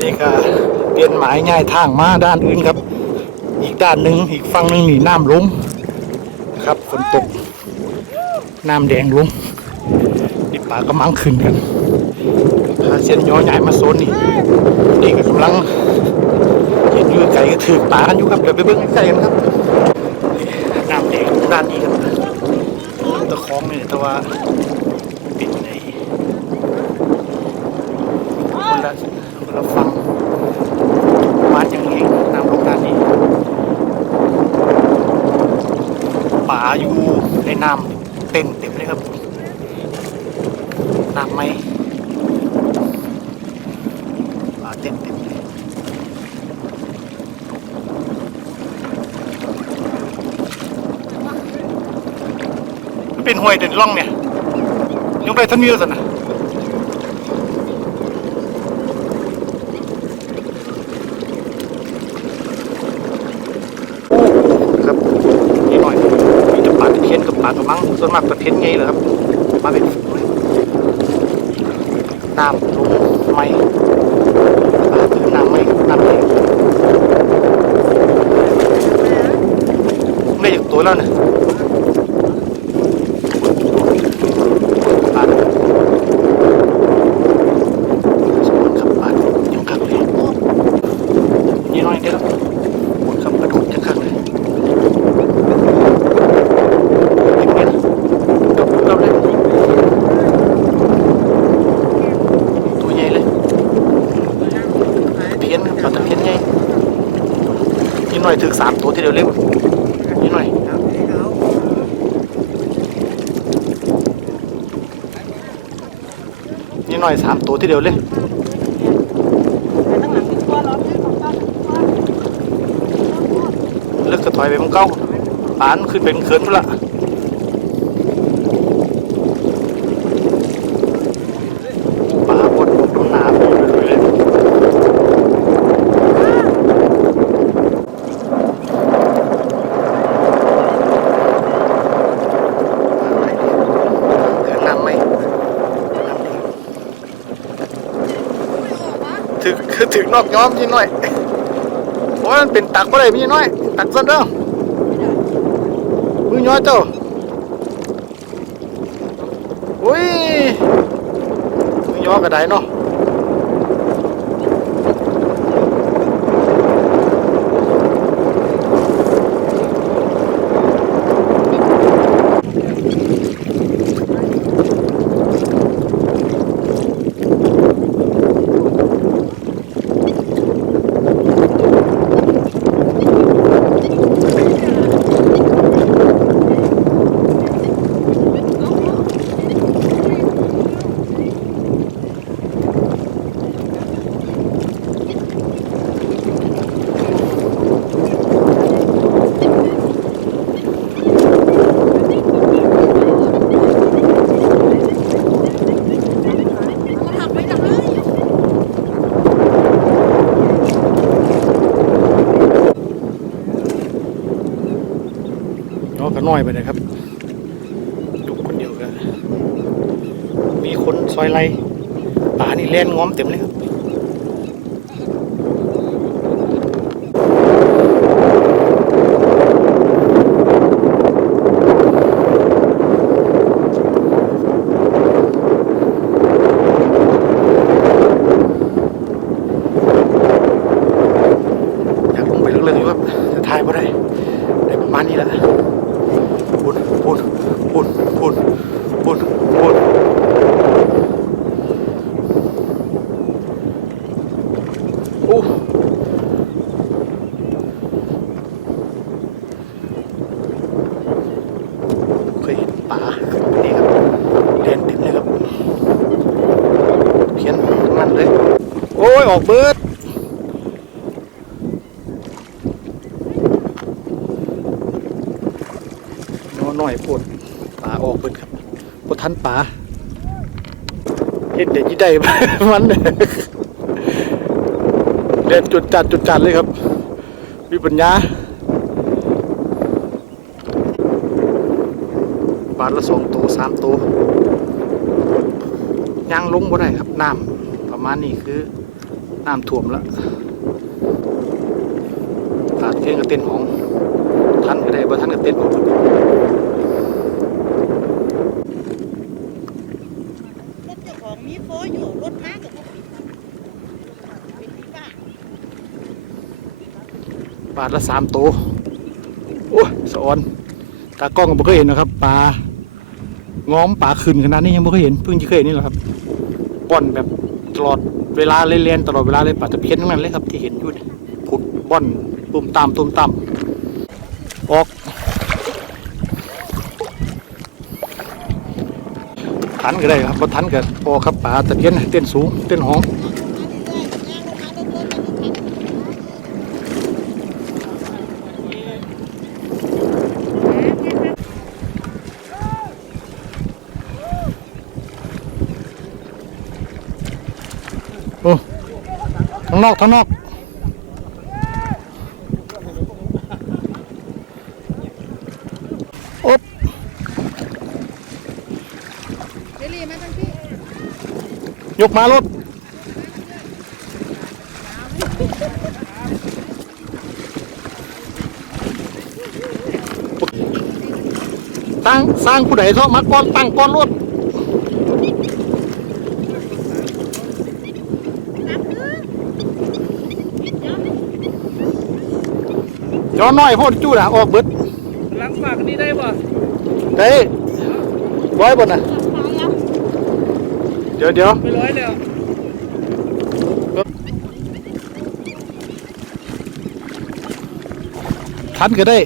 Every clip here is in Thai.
นี่ก็เปลี่ยนหมายง่ายทางมาด้านอื่นครับ อีกด้านหนึ่งอีกฝั่งหนึ่งนี่น้ำลงนะครับฝนตกน้ำแดงลงนี่ป่ากำลังขึ้นกันพาเส้นย้อใหญ่มาโซนนี่นี่ก็กำลังเห็นอยู่ไก่ก็ถือป่ากันอยู่ครับเดี๋ยวไปเบิ้งใกล้กันครับน้ำแดงด้านนี้ครับตะคองนี่แต่ว่าปิดในคนละคนละฝั่งบ้านอย่างนี้น้ำลงด้านนี้ ป่า อยู่ในน้ำเต็มเต็มเลยครับน้ำไหมป่าเต็มเต็มเลยมันเป็นห้วยเด่นร่องเนี่ยยังไปท่านมีแล้วสินะครับนี่หน่อย มีแต่ปลาตะเพียนกับปลากระมัง ส่วนมากตะเพียนไงเหรอครับ มาเป็นฝูงเลยน้ำลงไม้คือน้ำไม่น้ำแดงไม่จากตัวแล้วเนี่ยปลาสมครับปลายังคักเลยนี่น้อยเดียวครับหมดครับกระโดดยังคักเลย ตัวใหญ่เลยเพี้ยนครับปลาตะเพี้ยนใหญ่นี่ หน่อยถึงสามตัวที่เดียวเล็วนี่หน่อยนี่หน่อยสามตัวที่เดียวเลยเลิกกระถอยไปมังเก้าปานขึ้นเป็นเขินพุ่นละปลาบดต้นน้ำเลย เกินน้ำไหมถึงคือถึง นอกย้อมยี่น้อยเพราะมันเป็นตักบ่ได้มีน้อย ตักซะเด้อมือย้อยเจ้าอุ้ยมือย้อกระไดเนาะย้อ ก็น้อยไปเลยครับอยู่คนเดียวกันมีคนซอยไรป่านี่เล่นง้อมเต็มเลยครับ อยากลงไปลึกๆอยู่ครับจะถ่ายบ่ได้ได้ประมาณนี้แหละปุ่นปุ่นปุ่นปุ่นปุ่นปุ่นโอ้เคยเห็นป่านี่ครับเรียนเต็มเลยครับเพี้ยนทั้งนั้นเลย โออกเบิดน้อน้อยปวดปลาออกเปิดครับปวดทันปลาเห็นเด็กยี่ได้มันเนี่ยเด่นจุดจัดจุดจัดเลยครับ มีปัญญาบาทละสองตัวสามตัวย่างลงบ่ได้ครับน้ำประมาณนี้คือ น้ำท่วมแล้วปากเทียนกับเต้นหองทันก็ได้บ่ทันกับเต้นออกรถเจ้าของมีโฟอยู่รถม้ากับปิดเป็นที่บ้าละสามตัวโอ้ยสะออนตากล้องก็บ่เคยเห็นนะครับปลาง้อมปลาขึ้นขนาดนี้ยังบ่เคยเห็นเพิ่งจะเคยเห็นนี่แหละครับบ่อนแบบ ตลอดเวลาเล่นตลอดเวลาเลยปลาตะเพียนทั้งนั้นเลยครับที่เห็นอยู่นี่ผุดบ่อนตุ่มตามตุ่มตามออกทันก็ได้ครับพอทันก็พอครับปลาตะเพียนเต้นสูงเต้นหอง โอ้ทางนอกทางนอกโอ๊บเดลี่มาตั้งที่ยกมารถตั้งสร้างผู้ใดเทาะมาก่อนตั้งก่อนรถ จอน้อยโพดจู้น่ะออกเบิดหลังฝากนี่ได้ป่ะได้ร้อยบนน่ะ เดี๋ยวเดี๋ยวไม่ร้อยเลยเหรอทันก็ได้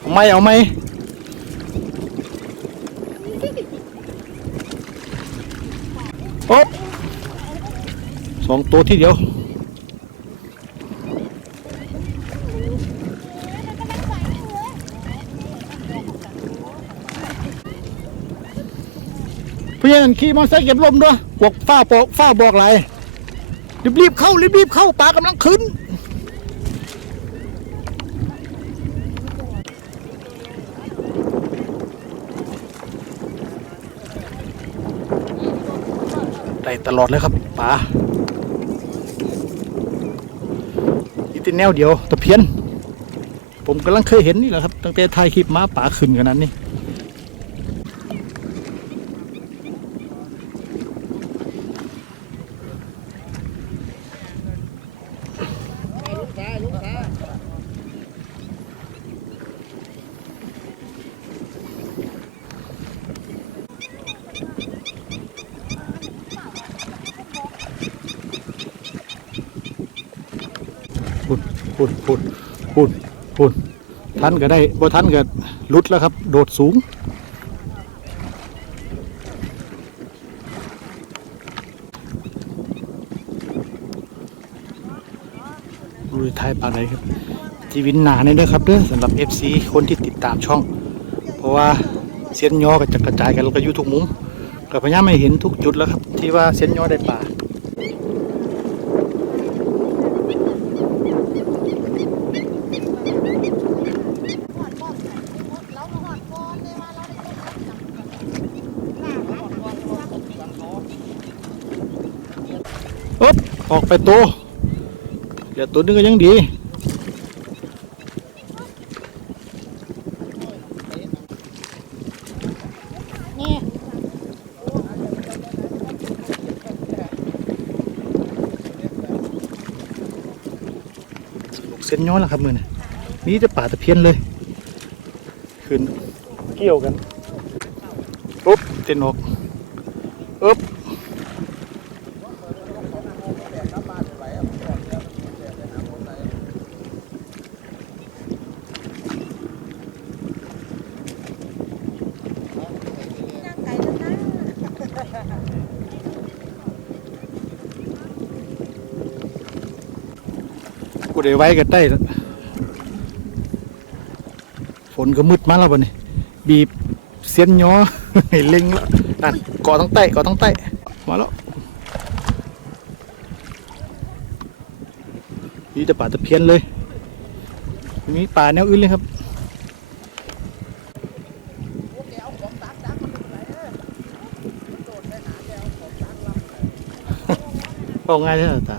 เอาไหมเอาไหม โอ๊ะสองตัวที่เดียวเพื่อนขี่มอเตอร์ไซค์เก็บลมด้วยบวกฝ้าปอกฝ้าบอกอะไรรีบๆเข้ารีบๆเข้าปลากำลังขึ้น ตลอดเลยครับปลานี่เป็นแนวเดียวตะเพียน ผมกำลังเคยเห็นนี่แหละครับ ตั้งแต่ถ่ายคลิปมาป่าขึ้นขนาดนี้ ลูกค้าลูกค้า พูดพูดพูดพูดพูดทันก็ได้บ่ทันก็ลุดแล้วครับ โดดสูง ดูท้ายปลาไหลครับจีวินหนาเนี่ยนะครับเด้อสำหรับ FC คนที่ติดตามช่อง เพราะว่าเสียนยอก็จะกระจายกันแล้วก็อยู่ทุกมุมก็พยายามให้เห็นทุกจุดแล้วครับ ที่ว่าเสียนยอได้ปลา อ๊บออกไปตัวเดี๋ยวตัวนึงก็ยังดีนี่เส้นย้อนแล้วครับมือนี่นี่จะป่าตะเพียนเลย ขึ้น เกี่ยวกันอุ๊บเต้นออก กูได้ไว้ก็ได้ฝนก็มืดมาแล้วบ่นี่บีบเสียนย้อให้เล็งแล้วนั่นก่อต้องไต้ก่อต้องไต้มาแล้วนี่จะป่าตะเพียนเลยมีป่าแนวอื่นเลยครับเอง่ายเลยตา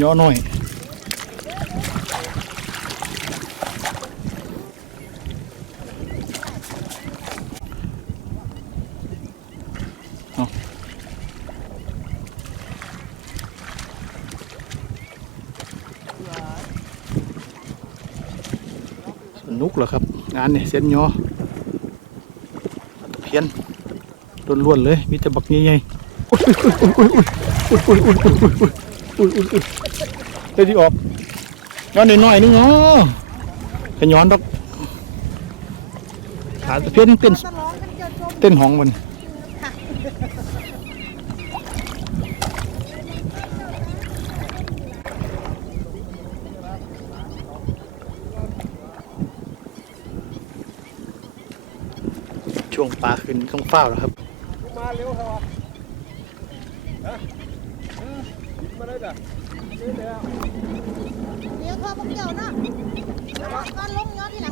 ย่อหน่อยเอาสนุกเหรอครับ งานเนี่ยเส้นยอตะเพียนล้วนๆเลย มีแต่บักใหญ่ๆ อุ้ยอุ้ยอุ้ยเฮ้ที่ออกย้อนหน่อยนึงเนาะเป็นย้อนดอกขาเพี้ยนเต้นเต้นห้องมันช่วงปลาขึ้นต้องเฝ้าแล้วครับมาเร็วครับ ฮะมาได้จ้ะเดี๋ยวโทอพวกเจ้าเนาะก็ลงย้อนที่หลัง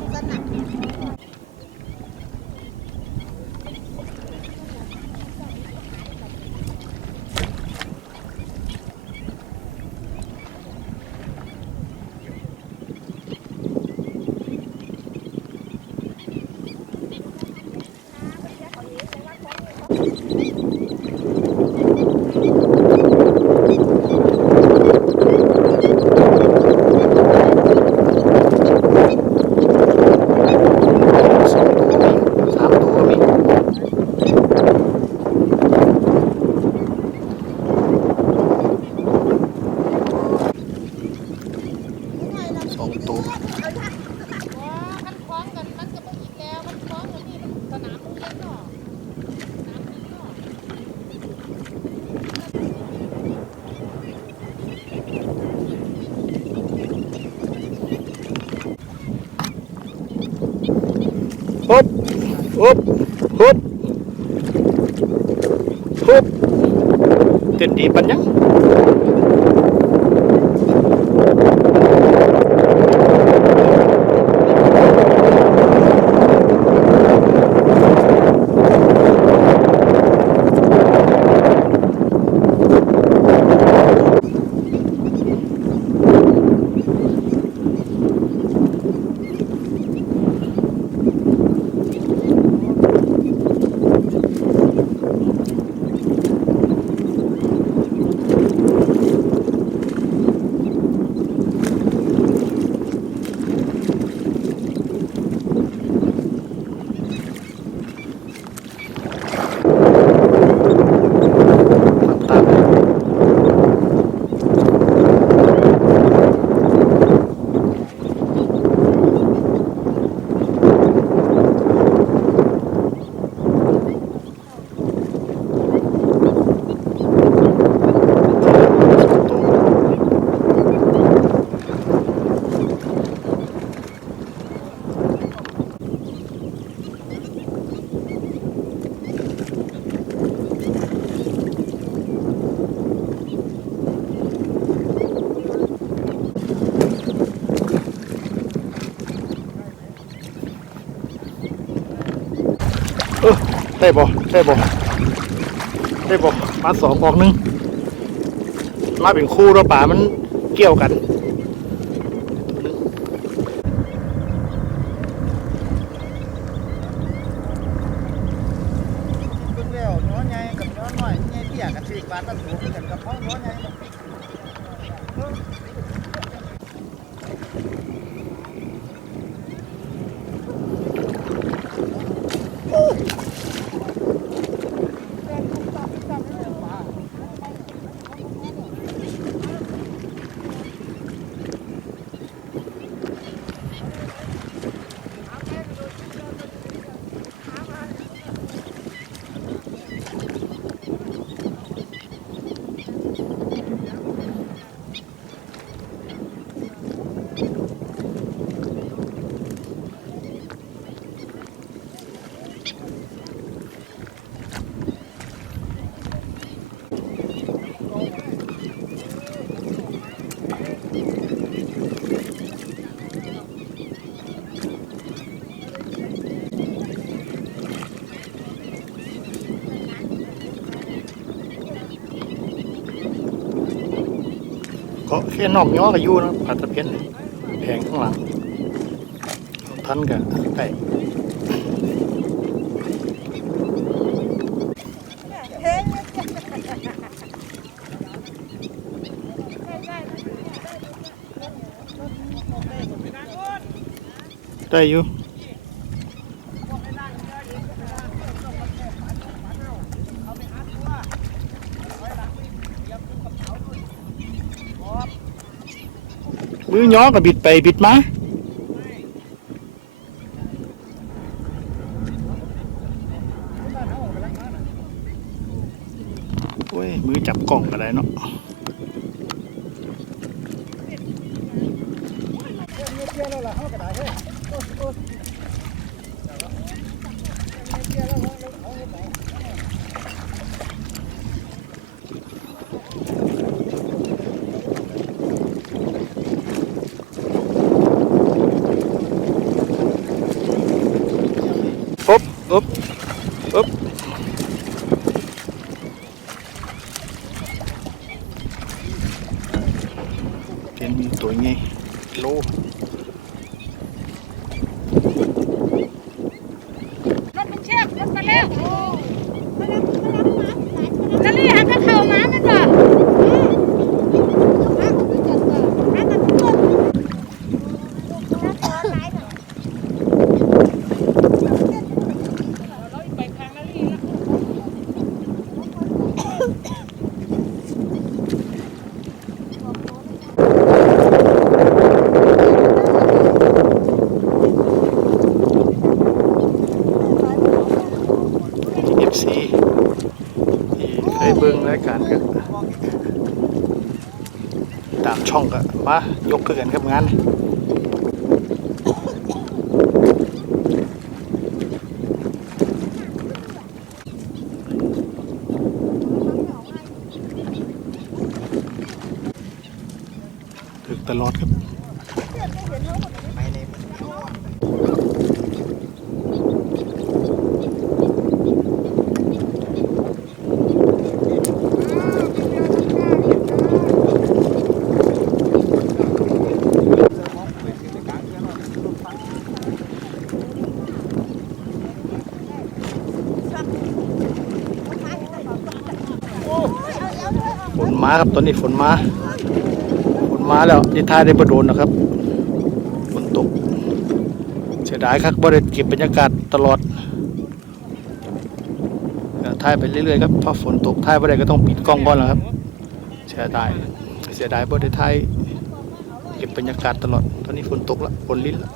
titipan niya? ได้บ่ได้บ่ได้บ่มาสองออกหนึ่งมาเป็นคู่แล้วป่ามันเกี่ยวกัน ก็แค่นอกย้อก็อยู่นะปลาตะเพียนแพงข้างหลังท่านกันได้ได้อยู่้อก็บิดไปบิดมาโอ้ยมือจับกล่องอะไรเนาะบปุ๊บปุ๊บเป็นตัวไงโล รถมันเชือกรถมาแล้วนั่นนี่หักกระเข่าม้ามันบ่ไปทางนั่นนี่ละ เอฟซีที่ เบิ้งรายการกันตามช่องก็มายกคือกันครับงาน มาครับตอนนี้ฝนมา ฝนมาแล้วที่ท่ายได้ประโดนนะครับฝนตก เสียดายครับบ่ได้เก็บบรรยากาศตลอดเดี๋ยวท่ายไปเรื่อยๆครับเพราะฝนตกท่ายบ่ได้ก็ต้องปิดกล้องก่อนแล้วครับ เสียดาย เสียดายบ่ได้ท่ายเก็บบรรยากาศตลอด ตอนนี้ฝนตกละฝนลิ้นละ